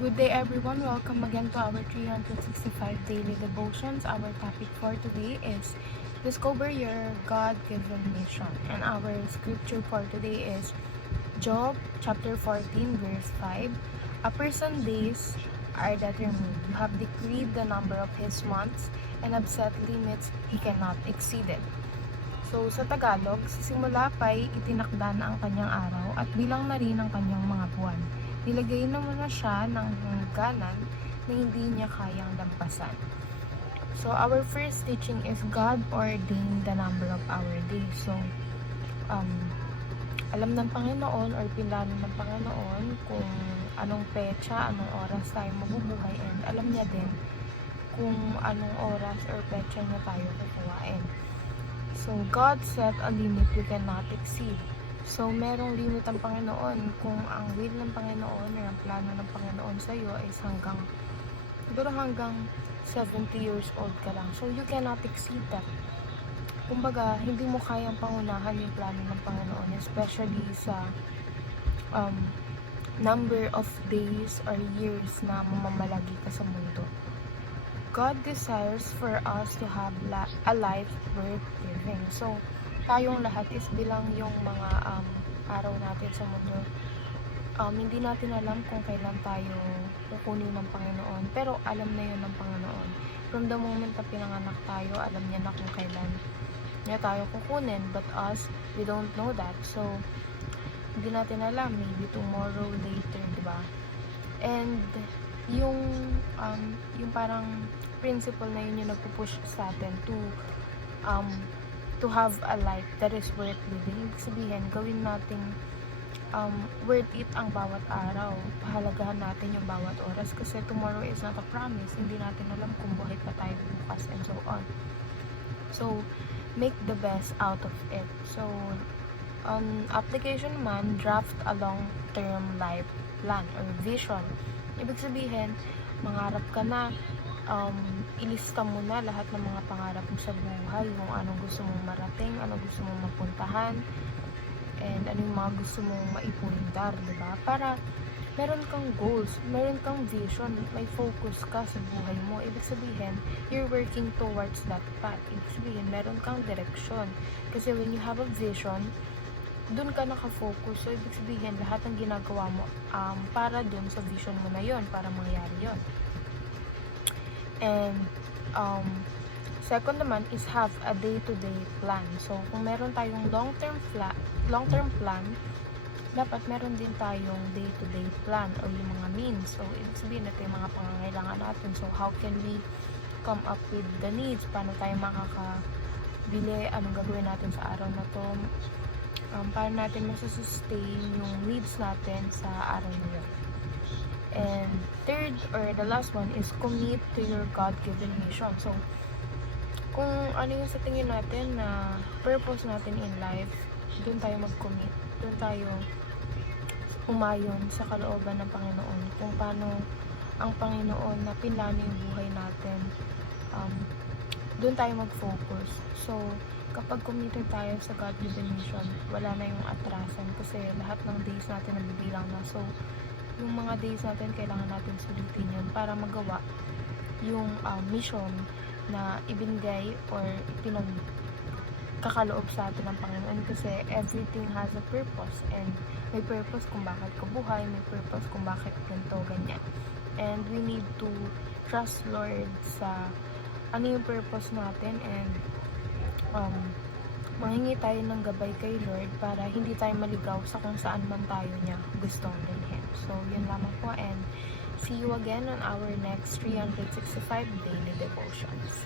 Good day everyone, welcome again to our 365 daily devotions. Our topic for today is discover your God-given mission. And our scripture for today is Job chapter 14 verse 5. A person's days are determined. You have decreed the number of his months and have set limits he cannot exceed it. So sa Tagalog, sa simula pa'y itinakda na ang kanyang araw at bilang na rin ang kanyang mga buwan. Nilagay naman na siya ng hangganan na hindi niya kayang lampasan. So our first teaching is God ordained the number of our days. So alam ng Panginoon or pinlano ng Panginoon kung anong petsa, anong oras tayo mabubuhay, and alam niya din kung anong oras or petsa niya tayo kukuhain. So, God set a limit we cannot exceed. So, merong limit ang Panginoon kung ang will ng Panginoon or ang plano ng Panginoon sa iyo is siguro hanggang 70 years old ka lang. So, you cannot exceed that. Kumbaga, hindi mo kayang pangunahan yung plano ng Panginoon, especially sa number of days or years na mamamalagi ka sa mundo. God desires for us to have a life worth living. So, tayong lahat is bilang yung mga araw natin sa mundo. Hindi natin alam kung kailan tayo kukunin ng Panginoon, pero alam na yun ng Panginoon. From the moment na pinanganak tayo, alam niya na kung kailan niya tayo kukunin, but us, we don't know that. So, hindi natin alam, maybe tomorrow, later, diba? And yung parang principle na yun yung nagpupush sa atin to have a life that is worth living. Ibig sabihin, gawin nating worth it ang bawat araw. Pahalagahan natin yung bawat oras kasi tomorrow is not a promise. Hindi natin alam kung buhay pa tayo bukas and so on. So, make the best out of it. So, on application naman, draft a long-term life plan or vision. Ibig sabihin, mangarap ka na, ilista mo na lahat ng mga pangarap mo sa buhay, kung anong gusto mong marating, anong gusto mong mapuntahan, and ano yung mga gusto mong maipundar, diba? Para meron kang goals, meron kang vision, may focus ka sa buhay mo. Ibig sabihin, you're working towards that path. Ibig sabihin, meron kang direction. Kasi when you have a vision, dun ka nakafocus. So, ibig sabihin, lahat ng ginagawa mo para dun sa vision mo na yon, para mangyari yon. And, second naman is have a day-to-day plan. So, kung meron tayong long-term plan, dapat meron din tayong day-to-day plan or yung mga means. So, ibig sabihin, ito yung mga pangangailangan natin. So, how can we come up with the needs? Paano tayo makakabili? Anong gagawin natin sa araw na to? Paano natin masusustain yung needs natin sa araw na yun. And third, or the last one, is commit to your God-given mission. So, kung ano yung sa tingin natin na purpose natin in life, doon tayo mag-commit. Doon tayo umayon sa kalooban ng Panginoon. Kung paano ang Panginoon na pinlano yung buhay natin, doon tayo mag-focus. So, kapag committed tayo sa God-given mission, wala na yung atrasan kasi lahat ng days natin nabibilang na. So, yung mga days natin, kailangan natin sulitin yun para magawa yung mission na ibinigay or pinagkakaloob sa atin ng Panginoon kasi everything has a purpose and may purpose kung bakit ka buhay, may purpose kung bakit ganito, ganyan. And we need to trust Lord sa ano yung purpose natin and manghingi tayo ng gabay kay Lord para hindi tayo maligaw sa kung saan man tayo niya gustong dalhin. So, yun lamang po and see you again on our next 365 daily devotions.